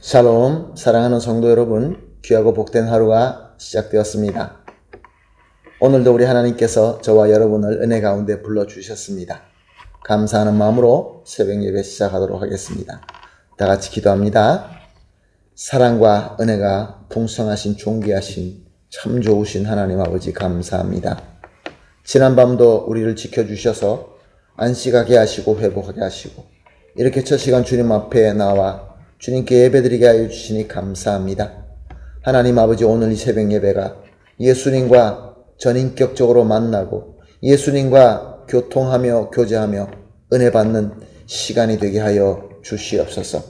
샬롬, 사랑하는 성도 여러분, 귀하고 복된 하루가 시작되었습니다. 오늘도 우리 하나님께서 저와 여러분을 은혜 가운데 불러주셨습니다. 감사하는 마음으로 새벽 예배 시작하도록 하겠습니다. 다 같이 기도합니다. 사랑과 은혜가 풍성하신 존귀하신 참 좋으신 하나님 아버지 감사합니다. 지난밤도 우리를 지켜주셔서 안식하게 하시고 회복하게 하시고 이렇게 첫 시간 주님 앞에 나와 주님께 예배드리게 하여 주시니 감사합니다. 하나님 아버지, 오늘 이 새벽 예배가 예수님과 전인격적으로 만나고 예수님과 교통하며 교제하며 은혜 받는 시간이 되게 하여 주시옵소서.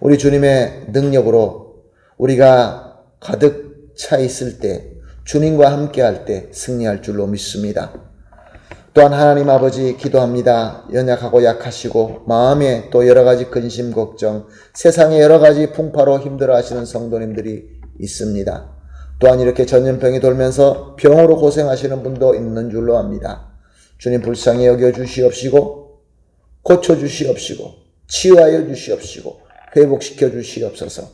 우리 주님의 능력으로 우리가 가득 차 있을 때, 주님과 함께 할 때 승리할 줄로 믿습니다. 또한 하나님 아버지 기도합니다. 연약하고 약하시고 마음에 또 여러 가지 근심 걱정, 세상에 여러 가지 풍파로 힘들어 하시는 성도님들이 있습니다. 또한 이렇게 전염병이 돌면서 병으로 고생하시는 분도 있는 줄로 압니다. 주님 불쌍히 여겨 주시옵시고 고쳐 주시옵시고 치유하여 주시옵시고 회복시켜 주시옵소서.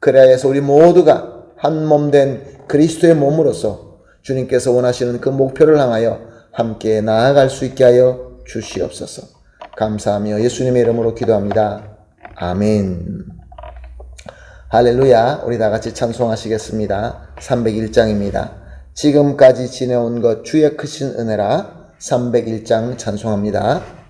그래야 해서 우리 모두가 한 몸 된 그리스도의 몸으로서 주님께서 원하시는 그 목표를 향하여 함께 나아갈 수 있게 하여 주시옵소서. 감사하며 예수님의 이름으로 기도합니다. 아멘. 할렐루야. 우리 다 같이 찬송하시겠습니다. 301장입니다. 지금까지 지내온 것 주의 크신 은혜라. 301장 찬송합니다.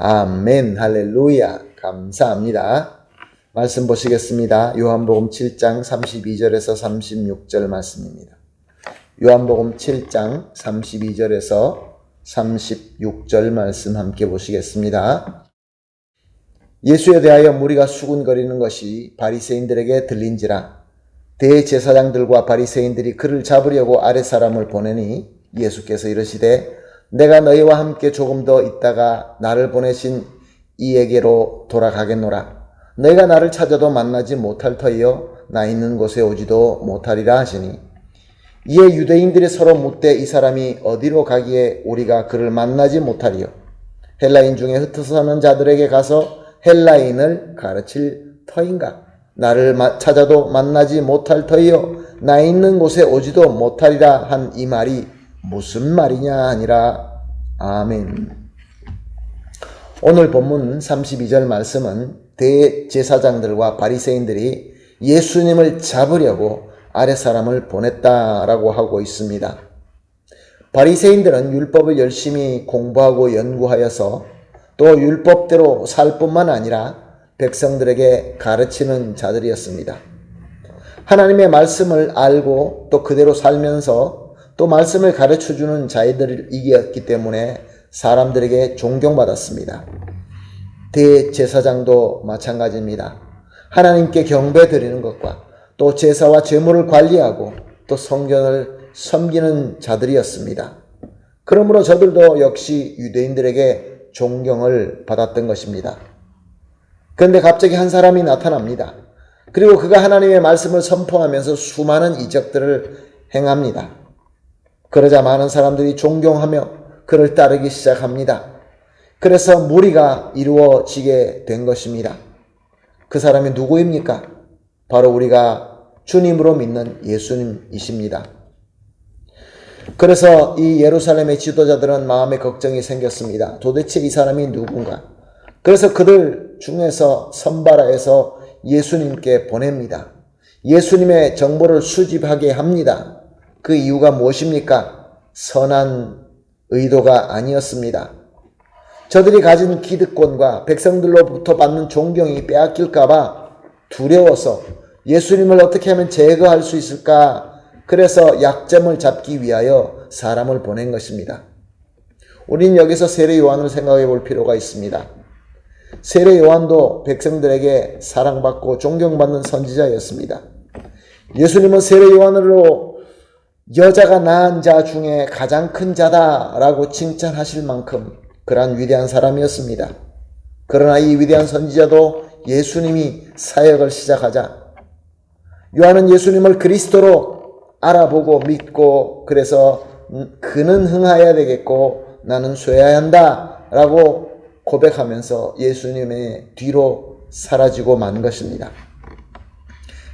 아멘. 할렐루야. 감사합니다. 말씀 보시겠습니다. 요한복음 7장 32절에서 36절 말씀입니다. 요한복음 7장 32절에서 36절 말씀 함께 보시겠습니다. 예수에 대하여 무리가 수군거리는 것이 바리새인들에게 들린지라. 대제사장들과 바리새인들이 그를 잡으려고 아랫사람을 보내니 예수께서 이르시되 내가 너희와 함께 조금 더 있다가 나를 보내신 이에게로 돌아가겠노라. 너희가 나를 찾아도 만나지 못할 터이요 나 있는 곳에 오지도 못하리라 하시니, 이에 유대인들이 서로 묻되 이 사람이 어디로 가기에 우리가 그를 만나지 못하리요? 헬라인 중에 흩어서 사는 자들에게 가서 헬라인을 가르칠 터인가? 나를 찾아도 만나지 못할 터이요 나 있는 곳에 오지도 못하리라 한 이 말이 무슨 말이냐 하니라. 아멘. 오늘 본문 32절 말씀은 대제사장들과 바리새인들이 예수님을 잡으려고 아랫사람을 보냈다라고 하고 있습니다. 바리새인들은 율법을 열심히 공부하고 연구하여서 또 율법대로 살 뿐만 아니라 백성들에게 가르치는 자들이었습니다. 하나님의 말씀을 알고 또 그대로 살면서 또 말씀을 가르쳐주는 자들이었기 때문에 사람들에게 존경받았습니다. 대제사장도 마찬가지입니다. 하나님께 경배 드리는 것과 또 제사와 제물을 관리하고 또 성전을 섬기는 자들이었습니다. 그러므로 저들도 역시 유대인들에게 존경을 받았던 것입니다. 그런데 갑자기 한 사람이 나타납니다. 그리고 그가 하나님의 말씀을 선포하면서 수많은 이적들을 행합니다. 그러자 많은 사람들이 존경하며 그를 따르기 시작합니다. 그래서 무리가 이루어지게 된 것입니다. 그 사람이 누구입니까? 바로 우리가 주님으로 믿는 예수님이십니다. 그래서 이 예루살렘의 지도자들은 마음에 걱정이 생겼습니다. 도대체 이 사람이 누군가? 그래서 그들 중에서 선발하여서 예수님께 보냅니다. 예수님의 정보를 수집하게 합니다. 그 이유가 무엇입니까? 선한 의도가 아니었습니다. 저들이 가진 기득권과 백성들로부터 받는 존경이 빼앗길까봐 두려워서 예수님을 어떻게 하면 제거할 수 있을까? 그래서 약점을 잡기 위하여 사람을 보낸 것입니다. 우린 여기서 세례 요한을 생각해 볼 필요가 있습니다. 세례 요한도 백성들에게 사랑받고 존경받는 선지자였습니다. 예수님은 세례 요한으로 여자가 낳은 자 중에 가장 큰 자다라고 칭찬하실 만큼 그러한 위대한 사람이었습니다. 그러나 이 위대한 선지자도 예수님이 사역을 시작하자 요한은 예수님을 그리스도로 알아보고 믿고 그래서 그는 흥하여야 되겠고 나는 쇠해야 한다 라고 고백하면서 예수님의 뒤로 사라지고 만 것입니다.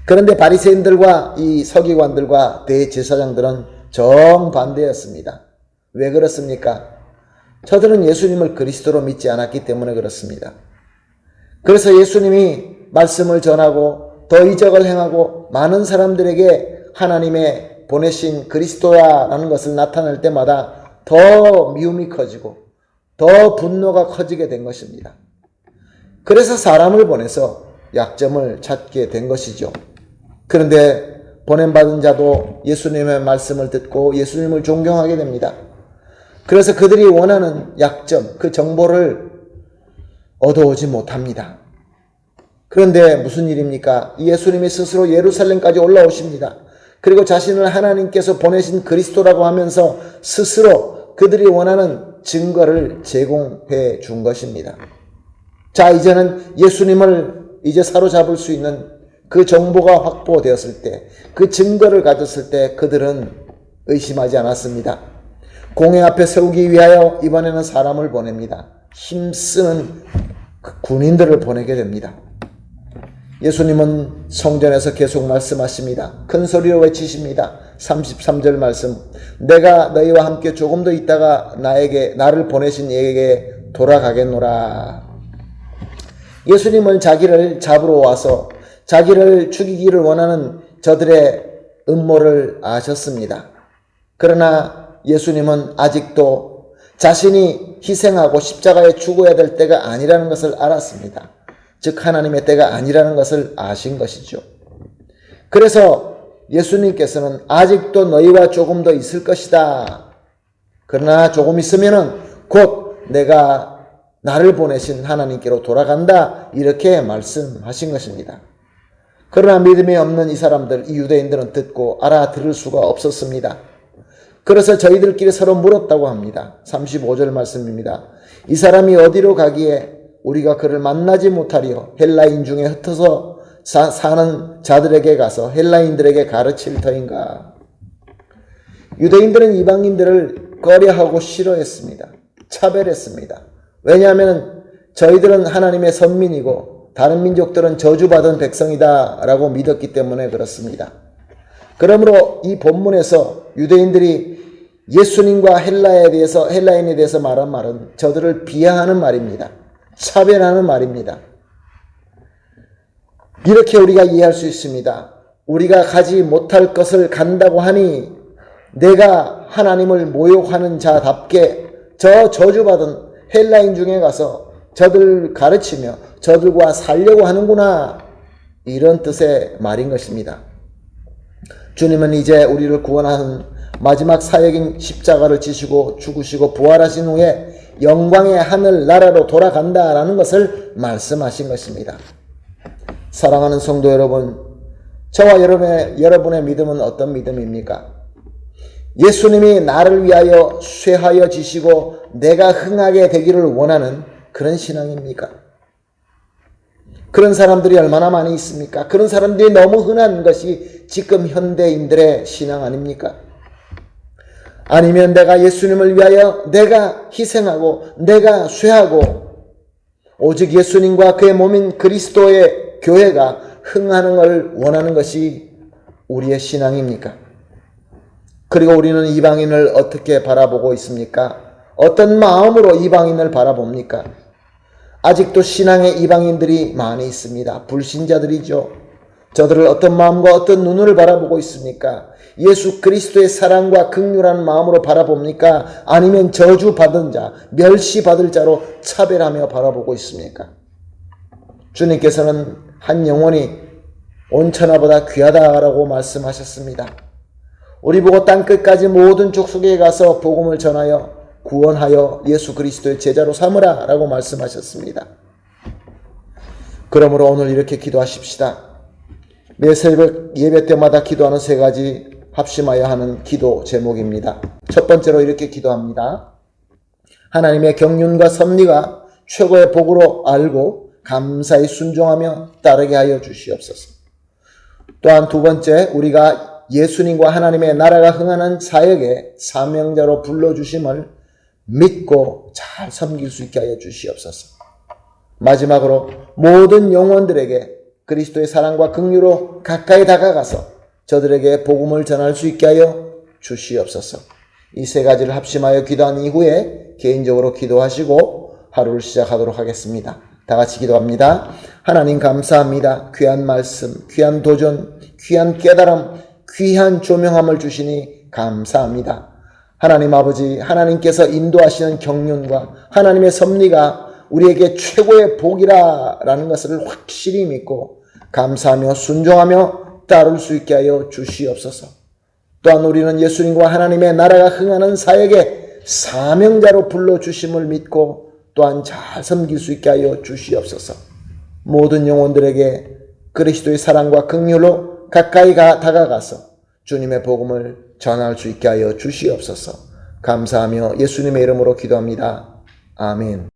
그런데 바리새인들과 이 서기관들과 대제사장들은 정반대였습니다. 왜 그렇습니까? 저들은 예수님을 그리스도로 믿지 않았기 때문에 그렇습니다. 그래서 예수님이 말씀을 전하고 더 이적을 행하고 많은 사람들에게 하나님의 보내신 그리스도야라는 것을 나타낼 때마다 더 미움이 커지고 더 분노가 커지게 된 것입니다. 그래서 사람을 보내서 약점을 찾게 된 것이죠. 그런데 보냄받은 자도 예수님의 말씀을 듣고 예수님을 존경하게 됩니다. 그래서 그들이 원하는 약점, 그 정보를 얻어오지 못합니다. 그런데 무슨 일입니까? 예수님이 스스로 예루살렘까지 올라오십니다. 그리고 자신을 하나님께서 보내신 그리스도라고 하면서 스스로 그들이 원하는 증거를 제공해 준 것입니다. 자, 이제는 예수님을 이제 사로잡을 수 있는 그 정보가 확보되었을 때, 그 증거를 가졌을 때 그들은 의심하지 않았습니다. 공회 앞에 세우기 위하여 이번에는 사람을 보냅니다. 힘쓰는 군인들을 보내게 됩니다. 예수님은 성전에서 계속 말씀하십니다. 큰 소리로 외치십니다. 33절 말씀. 내가 너희와 함께 조금 더 있다가 나를 보내신 이에게 돌아가겠노라. 예수님은 자기를 잡으러 와서 자기를 죽이기를 원하는 저들의 음모를 아셨습니다. 그러나 예수님은 아직도 자신이 희생하고 십자가에 죽어야 될 때가 아니라는 것을 알았습니다. 즉 하나님의 때가 아니라는 것을 아신 것이죠. 그래서 예수님께서는 아직도 너희와 조금 더 있을 것이다. 그러나 조금 있으면은 곧 내가 나를 보내신 하나님께로 돌아간다. 이렇게 말씀하신 것입니다. 그러나 믿음이 없는 이 사람들, 이 유대인들은 듣고 알아들을 수가 없었습니다. 그래서 저희들끼리 서로 물었다고 합니다. 35절 말씀입니다. 이 사람이 어디로 가기에 우리가 그를 만나지 못하리요. 헬라인 중에 흩어서 사는 자들에게 가서 헬라인들에게 가르칠 터인가. 유대인들은 이방인들을 꺼려하고 싫어했습니다. 차별했습니다. 왜냐하면 저희들은 하나님의 선민이고 다른 민족들은 저주받은 백성이다 라고 믿었기 때문에 그렇습니다. 그러므로 이 본문에서 유대인들이 예수님과 헬라인에 대해서 말한 말은 저들을 비하하는 말입니다. 차별하는 말입니다. 이렇게 우리가 이해할 수 있습니다. 우리가 가지 못할 것을 간다고 하니 내가 하나님을 모욕하는 자답게 저 저주받은 헬라인 중에 가서 저들을 가르치며 저들과 살려고 하는구나, 이런 뜻의 말인 것입니다. 주님은 이제 우리를 구원하는 마지막 사역인 십자가를 지시고 죽으시고 부활하신 후에 영광의 하늘 나라로 돌아간다라는 것을 말씀하신 것입니다. 사랑하는 성도 여러분, 저와 여러분의 믿음은 어떤 믿음입니까? 예수님이 나를 위하여 쇠하여 지시고 내가 흥하게 되기를 원하는 그런 신앙입니까? 그런 사람들이 얼마나 많이 있습니까? 그런 사람들이 너무 흔한 것이 지금 현대인들의 신앙 아닙니까? 아니면 내가 예수님을 위하여 내가 희생하고 내가 쇠하고 오직 예수님과 그의 몸인 그리스도의 교회가 흥하는 걸 원하는 것이 우리의 신앙입니까? 그리고 우리는 이방인을 어떻게 바라보고 있습니까? 어떤 마음으로 이방인을 바라봅니까? 아직도 신앙의 이방인들이 많이 있습니다. 불신자들이죠. 저들을 어떤 마음과 어떤 눈으로 바라보고 있습니까? 예수 그리스도의 사랑과 긍휼한 마음으로 바라봅니까? 아니면 저주받은 자, 멸시받을 자로 차별하며 바라보고 있습니까? 주님께서는 한 영혼이 온 천하보다 귀하다라고 말씀하셨습니다. 우리 보고 땅끝까지 모든 족속에 가서 복음을 전하여 구원하여 예수 그리스도의 제자로 삼으라 라고 말씀하셨습니다. 그러므로 오늘 이렇게 기도하십시다. 매 새벽 예배 때마다 기도하는 세 가지 합심하여 하는 기도 제목입니다. 첫 번째로 이렇게 기도합니다. 하나님의 경륜과 섭리가 최고의 복으로 알고 감사히 순종하며 따르게 하여 주시옵소서. 또한 두 번째, 우리가 예수님과 하나님의 나라가 흥하는 사역의 사명자로 불러주심을 믿고 잘 섬길 수 있게 하여 주시옵소서. 마지막으로 모든 영혼들에게 그리스도의 사랑과 긍휼로 가까이 다가가서 저들에게 복음을 전할 수 있게 하여 주시옵소서. 이 세 가지를 합심하여 기도한 이후에 개인적으로 기도하시고 하루를 시작하도록 하겠습니다. 다 같이 기도합니다. 하나님 감사합니다. 귀한 말씀, 귀한 도전, 귀한 깨달음, 귀한 조명함을 주시니 감사합니다. 하나님 아버지, 하나님께서 인도하시는 경륜과 하나님의 섭리가 우리에게 최고의 복이라는 것을 확실히 믿고 감사하며 순종하며 따를 수 있게 하여 주시옵소서. 또한 우리는 예수님과 하나님의 나라가 흥하는 사역의 사명자로 불러주심을 믿고 또한 잘 섬길 수 있게 하여 주시옵소서. 모든 영혼들에게 그리스도의 사랑과 긍휼로 가까이 다가가서 주님의 복음을 전할 수 있게 하여 주시옵소서. 감사하며 예수님의 이름으로 기도합니다. 아멘.